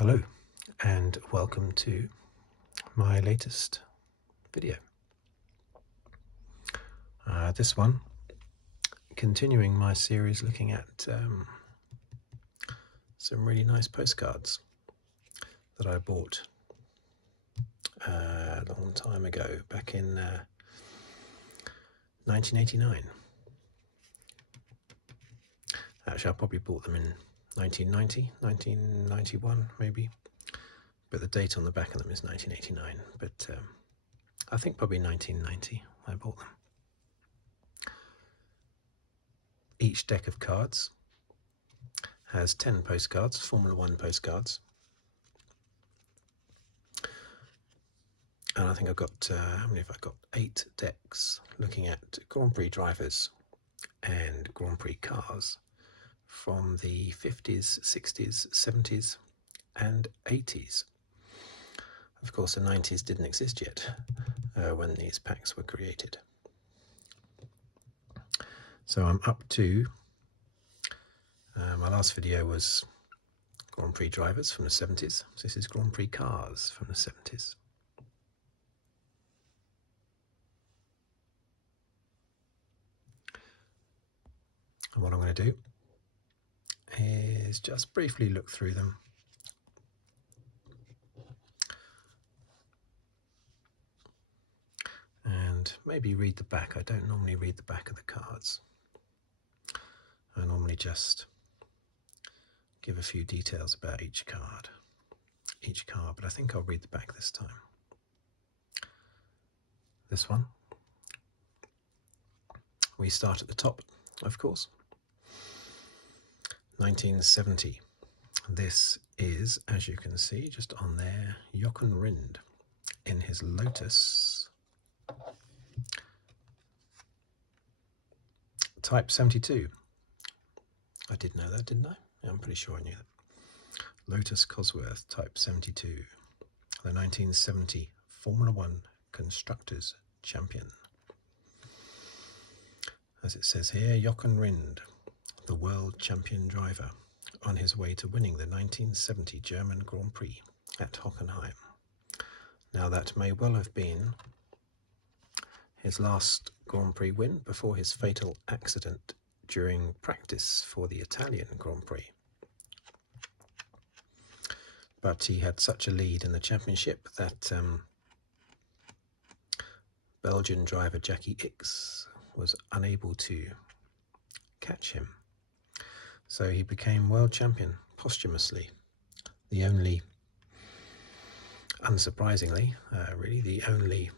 Hello and welcome to my latest video. This one, continuing my series looking at some really nice postcards that I bought a long time ago, back in 1989. Actually, I probably bought them in 1990, 1991 maybe, but the date on the back of them is 1989, but I think probably 1990 I bought them. Each deck of cards has 10 postcards, Formula One postcards, and I think I've got, how many have I got? 8 decks looking at Grand Prix drivers and Grand Prix cars from the 50s, 60s, 70s and 80s. Of course, the 90s didn't exist yet when these packs were created. So I'm up to, my last video was Grand Prix drivers from the 70s. So this is Grand Prix cars from the 70s. And what I'm going to do is just briefly look through them. And maybe read the back. I don't normally read the back of the cards. I normally just give a few details about each card, but I think I'll read the back this time. This one, we start at the top, of course. 1970. This is, as you can see, just on there, Rindt in his Lotus Type 72. I did know that, didn't I? Yeah, I'm pretty sure I knew that. Lotus Cosworth Type 72, the 1970 Formula One Constructors Champion. As it says here, Jochen Rindt, the world champion driver, on his way to winning the 1970 German Grand Prix at Hockenheim. Now that may well have been his last Grand Prix win before his fatal accident during practice for the Italian Grand Prix. But he had such a lead in the championship that Belgian driver Jackie Ickx was unable to catch him. So he became world champion posthumously, the only, unsurprisingly, really the only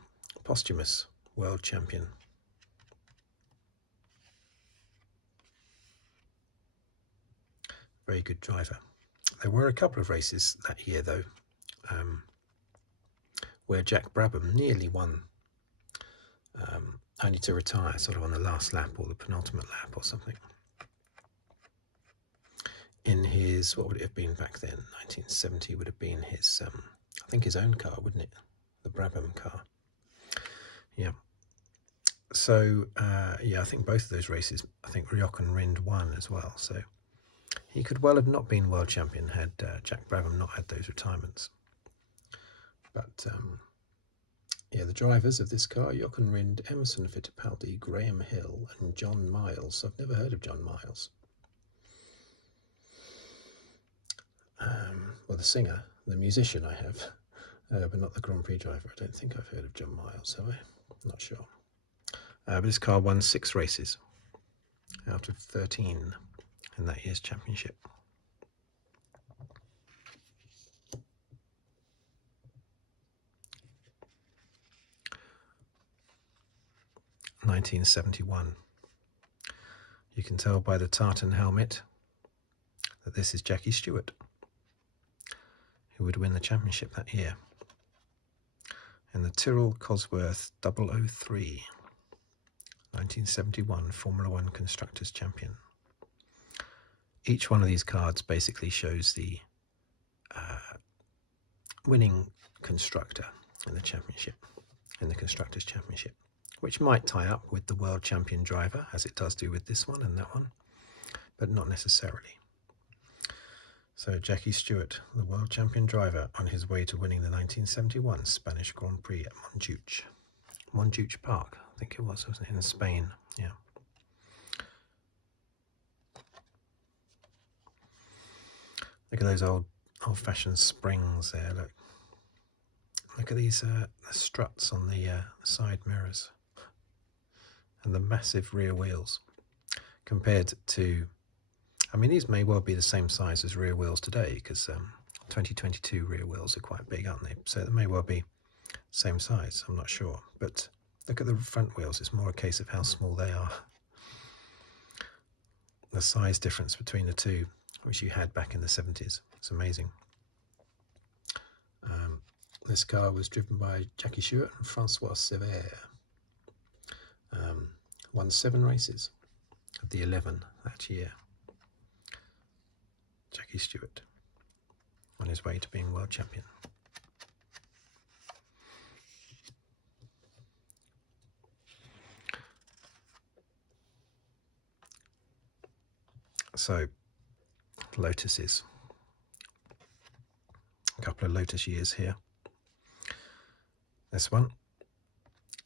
posthumous world champion. Very good driver. There were a couple of races that year, though, where Jack Brabham nearly won, only to retire sort of on the last lap or the penultimate lap or something. In his, what would it have been back then? 1970 would have been his, I think his own car, wouldn't it? The Brabham car. Yeah. So, yeah, I think both of those races, I think Jochen Rindt won as well. So he could well have not been world champion had Jack Brabham not had those retirements. But, yeah, the drivers of this car, Jochen Rindt, Emerson Fittipaldi, Graham Hill and John Miles. I've never heard of John Miles. Well, the singer, the musician I have, but not the Grand Prix driver. I don't think I've heard of John Miles, have I? I'm not sure. But this car won 6 races out of 13 in that year's championship. (1971). You can tell by the tartan helmet that this is Jackie Stewart, who would win the championship that year. In the Tyrrell Cosworth 003, 1971 Formula One Constructors Champion. Each one of these cards basically shows the winning constructor in the championship, in the Constructors Championship, which might tie up with the world champion driver, as it does do with this one and that one, but not necessarily. So Jackie Stewart, the world champion driver, on his way to winning the 1971 Spanish Grand Prix at Montjuic Park, I think it was, wasn't it, in Spain? Yeah. Look at those old-fashioned springs there. Look at these the struts on the side mirrors, and the massive rear wheels compared to. I mean, these may well be the same size as rear wheels today, because 2022 rear wheels are quite big, aren't they? So they may well be same size, I'm not sure. But look at the front wheels, it's more a case of how small they are. The size difference between the two, which you had back in the 70s, it's amazing. This car was driven by Jackie Stewart and Francois Sever. Won 7 races of the 11 that year. Jackie Stewart on his way to being world champion. So, Lotuses. A couple of Lotus years here. This one,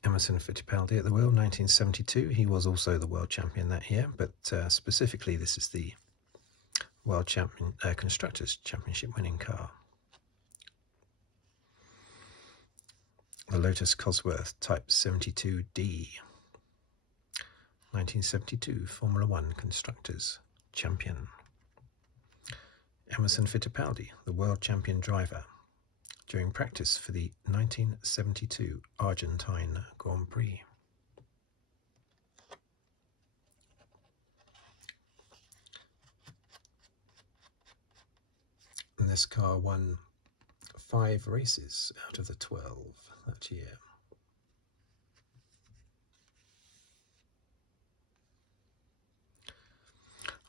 Emerson Fittipaldi at the wheel, 1972. He was also the world champion that year, but specifically this is the world champion constructors championship winning car. The Lotus Type 72D, 1972 Formula One constructors champion. Emerson Fittipaldi, the world champion driver, during practice for the 1972 Argentine Grand Prix. And this car won 5 races out of the 12 that year.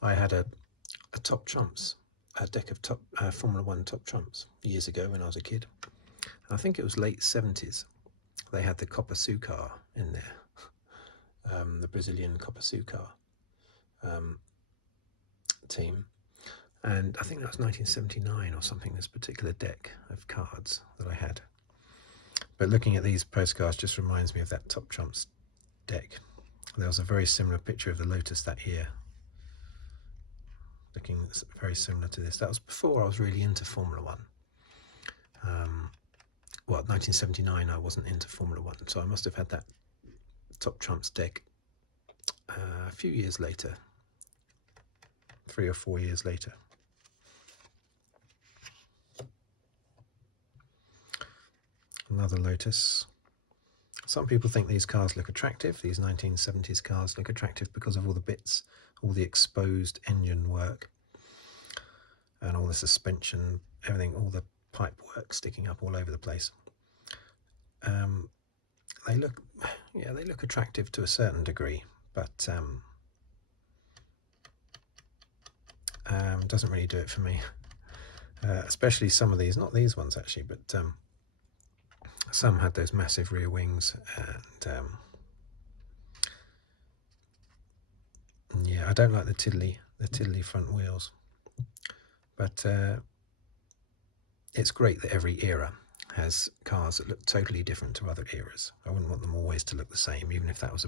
I had a top trumps, a deck of top Formula One top trumps years ago when I was a kid. And I think it was late 70s. They had the Copaçu car in there, the Brazilian Copaçu car team. And I think that was 1979 or something, this particular deck of cards that I had. But looking at these postcards just reminds me of that top trumps deck. There was a very similar picture of the Lotus that year, looking very similar to this. That was before I was really into Formula One. Well, 1979 I wasn't into Formula One, so I must have had that top trumps deck a few years later, 3 or 4 years later. Another Lotus. Some people think these cars look attractive, these 1970s cars look attractive because of all the bits, all the exposed engine work and all the suspension, everything, all the pipe work sticking up all over the place. They look attractive to a certain degree, but doesn't really do it for me. Especially some of these, not these ones actually, but some had those massive rear wings, and yeah, I don't like the tiddly front wheels. But it's great that every era has cars that look totally different to other eras. I wouldn't want them always to look the same, even if that was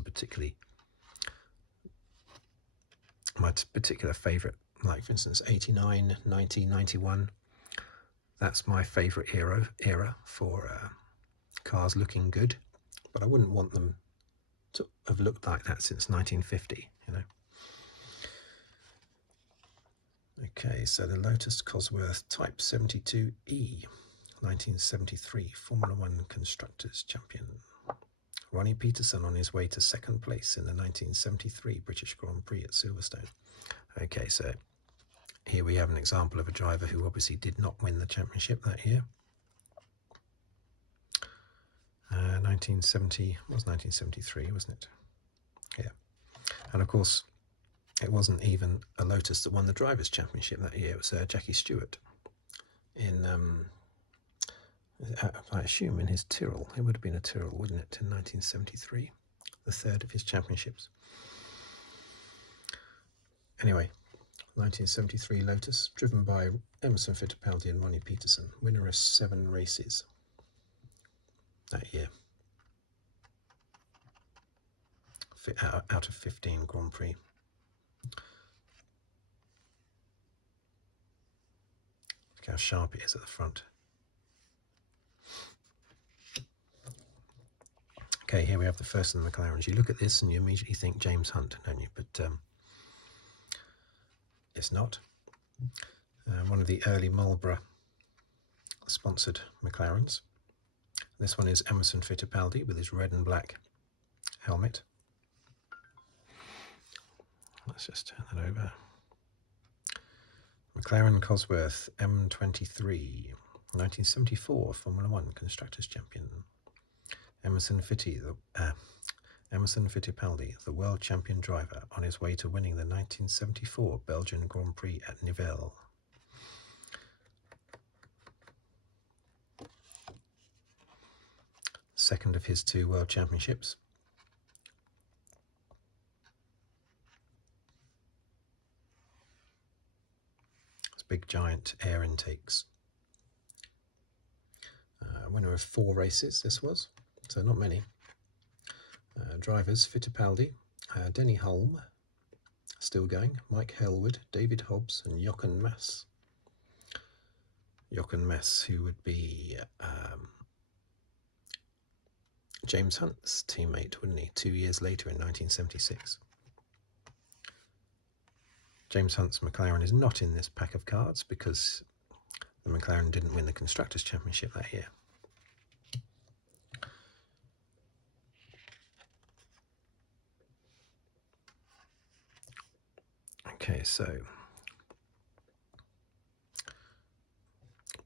my particular favourite. Like for instance, 89, 90, 91. That's my favourite era for cars looking good. But I wouldn't want them to have looked like that since 1950, you know. Okay, so the Lotus Type 72E, 1973 Formula One Constructors Champion. Ronnie Peterson on his way to 2nd place in the 1973 British Grand Prix at Silverstone. Okay, so here we have an example of a driver who obviously did not win the championship that year. 1973, wasn't it? Yeah. And of course, it wasn't even a Lotus that won the Drivers' Championship that year. It was Jackie Stewart in, I assume in his Tyrrell. It would have been a Tyrrell, wouldn't it, in 1973, the 3rd of his championships. Anyway, 1973 Lotus, driven by Emerson Fittipaldi and Ronnie Peterson, winner of 7 races that year, out of 15 Grand Prix. Look how sharp it is at the front. Okay, here we have the first of the McLarens. You look at this and you immediately think James Hunt, don't you? But it's not. One of the early Marlboro sponsored McLarens. This one is Emerson Fittipaldi with his red and black helmet. Let's just turn that over. McLaren Cosworth M23, 1974 Formula One Constructors Champion. Emerson Fittipaldi, the world champion driver, on his way to winning the 1974 Belgian Grand Prix at Nivelles. Second of his 2 world championships. It's big giant air intakes. Winner of 4 races this was, so not many. Drivers Fittipaldi, Denny Hulme, still going, Mike Hellwood, David Hobbs and Jochen Mass. Jochen Mass, who would be James Hunt's teammate, wouldn't he, 2 years later in 1976. James Hunt's McLaren is not in this pack of cards because the McLaren didn't win the Constructors' Championship that year. Okay, so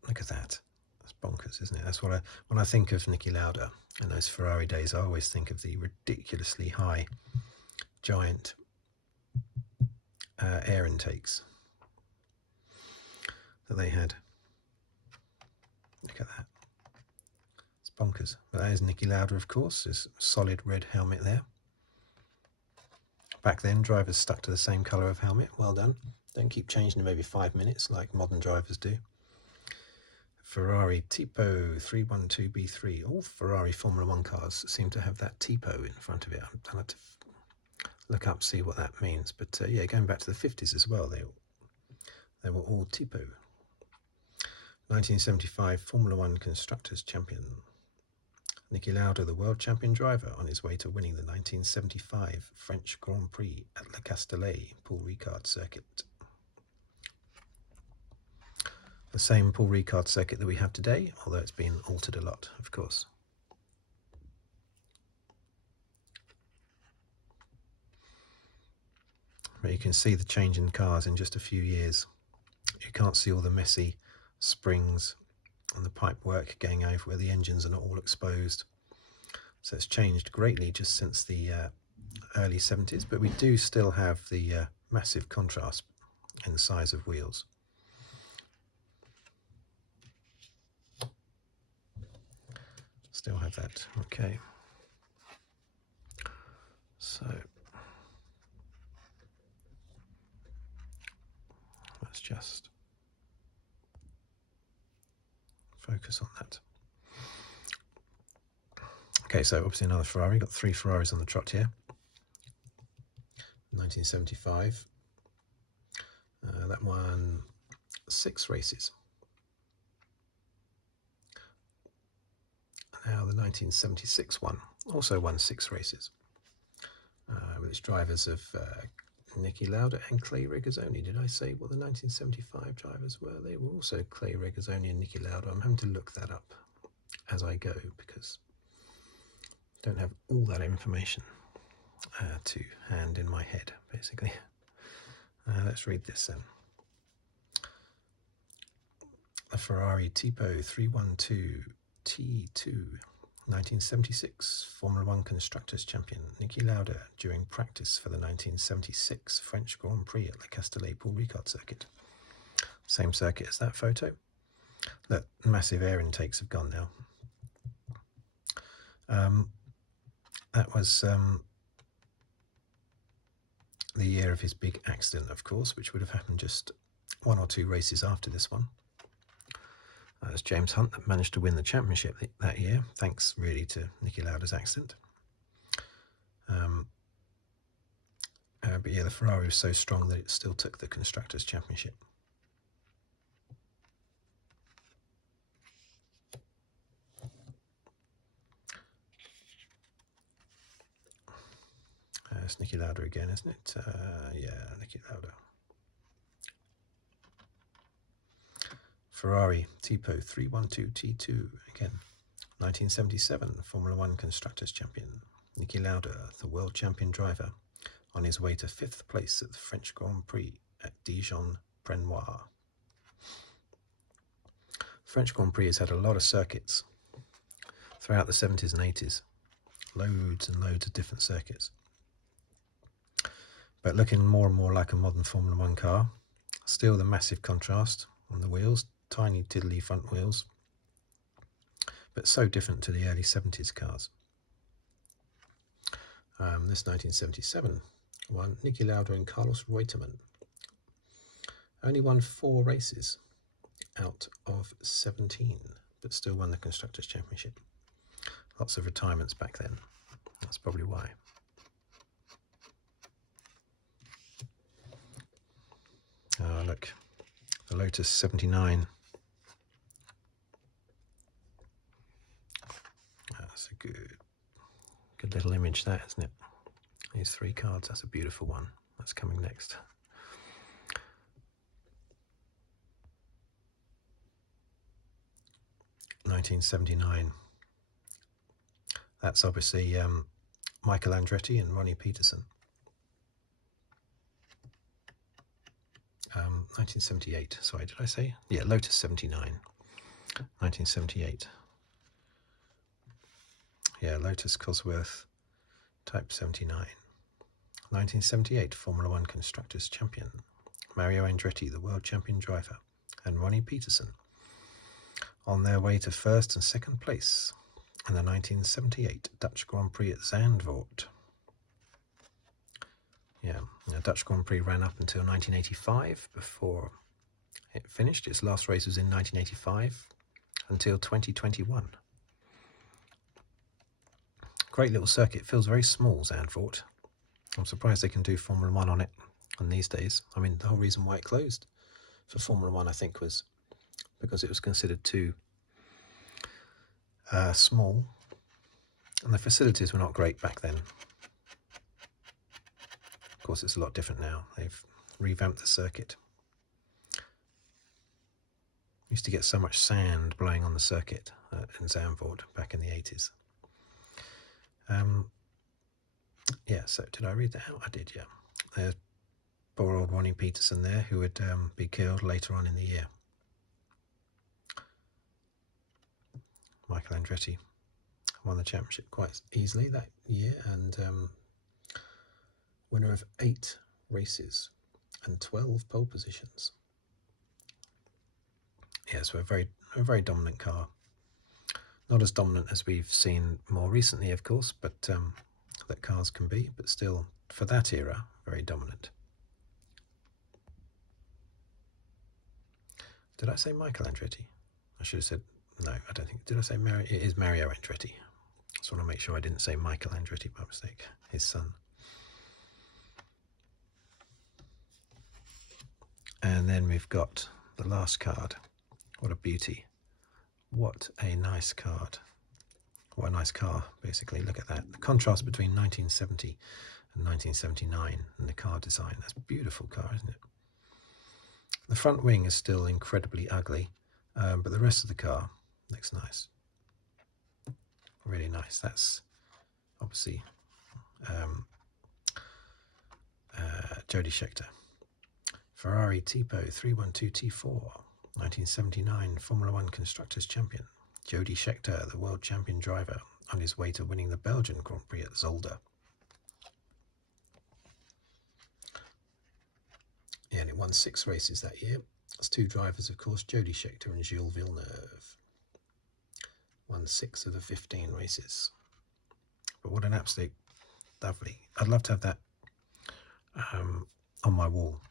look at that. That's bonkers, isn't it? That's what when I think of Niki Lauda and those Ferrari days, I always think of the ridiculously high, giant air intakes that they had. Look at that. It's bonkers. But that is Niki Lauda, of course. There's a solid red helmet there. Back then, drivers stuck to the same colour of helmet. Well done. Don't keep changing them every 5 minutes like modern drivers do. Ferrari Tipo 312B3. All Ferrari Formula One cars seem to have that Tipo in front of it. I'll have to look up, see what that means. But yeah, going back to the 50s as well, they were all Tipo. 1975 Formula One Constructors Champion. Niki Lauda, the world champion driver, on his way to winning the 1975 French Grand Prix at Le Castellet Paul Ricard circuit. The same Paul Ricard circuit that we have today, although it's been altered a lot, of course. But you can see the change in cars in just a few years. You can't see all the messy springs and the pipe work going over where the engines are not all exposed. So it's changed greatly just since the early 70s, but we do still have the massive contrast in the size of wheels. Still have that. Okay. So let's just focus on that. Okay, so obviously another Ferrari. Got 3 Ferraris on the trot here. 1975. That won 6 races. Now the 1976 one also won 6 races. With its drivers of Niki Lauda and Clay Regazzoni. Did I say what the 1975 drivers were? They were also Clay Regazzoni and Niki Lauda. I'm having to look that up as I go because I don't have all that information to hand in my head, basically. Let's read this then. A Ferrari Tipo 312 T2, 1976 Formula One Constructors Champion Niki Lauda during practice for the 1976 French Grand Prix at Le Castellet Paul Ricard circuit. Same circuit as that photo. Look, massive air intakes have gone now. That was the year of his big accident, of course, which would have happened just 1 or 2 races after this one. It's James Hunt that managed to win the championship that year, thanks really to Niki Lauda's accident. But yeah, the Ferrari was so strong that it still took the Constructors' Championship. It's Niki Lauda again, isn't it? Yeah, Niki Lauda. Ferrari Tipo 312T2 again. 1977 Formula One Constructors' Champion. Niki Lauda, the world champion driver, on his way to 5th place at the French Grand Prix at Dijon-Prenois. French Grand Prix has had a lot of circuits throughout the 70s and 80s. Loads and loads of different circuits. But looking more and more like a modern Formula One car. Still the massive contrast on the wheels, tiny tiddly front wheels, but so different to the early 70s cars. This 1977 one, Niki Lauda and Carlos Reutemann. Only won 4 races out of 17, but still won the Constructors' Championship. Lots of retirements back then. That's probably why. Look, the Lotus 79. That's a good little image there, isn't it? These 3 cards, that's a beautiful one. That's coming next. (1979). That's obviously Michael Andretti and Ronnie Peterson. 1978, sorry, did I say? Yeah, Lotus 79, 1978. Yeah, Lotus Cosworth Type 79. 1978 Formula One Constructors' Champion. Mario Andretti, the world champion driver, and Ronnie Peterson on their way to 1st and 2nd place in the 1978 Dutch Grand Prix at Zandvoort. Yeah, the Dutch Grand Prix ran up until 1985 before it finished. Its last race was in 1985 until 2021. Great little circuit. Feels very small, Zandvoort. I'm surprised they can do Formula One on it on these days. I mean, the whole reason why it closed for Formula One, I think, was because it was considered too small, and the facilities were not great back then. Of course, it's a lot different now. They've revamped the circuit. Used to get so much sand blowing on the circuit in Zandvoort back in the 80s. Yeah, so did I read that out? I did, yeah. There's poor old Ronnie Peterson there, who would be killed later on in the year. Michael Andretti won the championship quite easily that year, and winner of 8 races and 12 pole positions. Yeah, so a very dominant car. Not as dominant as we've seen more recently, of course, but that cars can be, but still, for that era, very dominant. Did I say Michael Andretti? I should have said, no, I don't think. Did I say Mario? It is Mario Andretti. Just want to make sure I didn't say Michael Andretti by mistake, his son. And then we've got the last card. What a beauty. What a nice card. What a nice car, basically. Look at that. The contrast between 1970 and 1979 and the car design. That's a beautiful car, isn't it? The front wing is still incredibly ugly, but the rest of the car looks nice. Really nice. That's obviously Jody Scheckter. Ferrari Tipo 312T4, 1979 Formula One Constructors' Champion. Jody Scheckter, the world champion driver, on his way to winning the Belgian Grand Prix at Zolder. Yeah, and it won 6 races that year. It's 2 drivers, of course, Jody Scheckter and Gilles Villeneuve. Won 6 of the 15 races. But what an absolute lovely. I'd love to have that on my wall,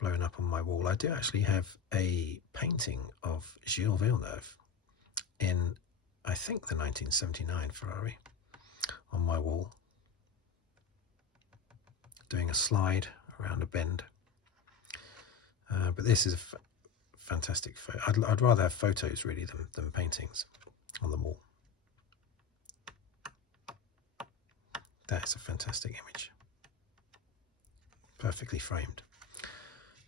blown up on my wall. I do actually have a painting of Gilles Villeneuve in, I think, the 1979 Ferrari on my wall, doing a slide around a bend. But this is a fantastic photo. I'd rather have photos really than paintings on the wall. That is a fantastic image, perfectly framed.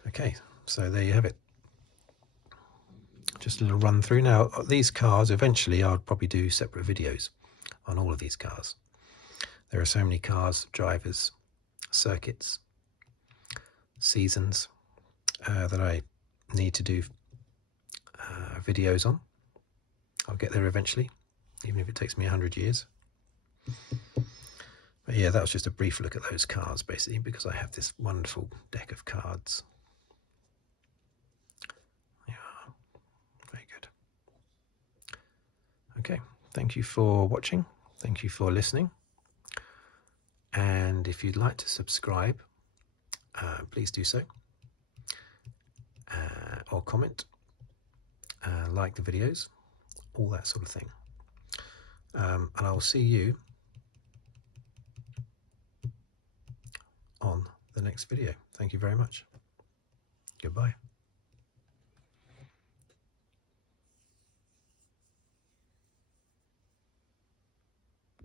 Okay, so there you have it. Just a little run through. Now, these cars, eventually I'll probably do separate videos on all of these cars. There are so many cars, drivers, circuits, seasons that I need to do videos on. I'll get there eventually, even if it takes me 100 years. But yeah, that was just a brief look at those cars, basically, because I have this wonderful deck of cards. Yeah, very good. Okay, thank you for watching. Thank you for listening. And if you'd like to subscribe, please do so. Or comment, like the videos, all that sort of thing. And I will see you on the next video. Thank you very much. Goodbye.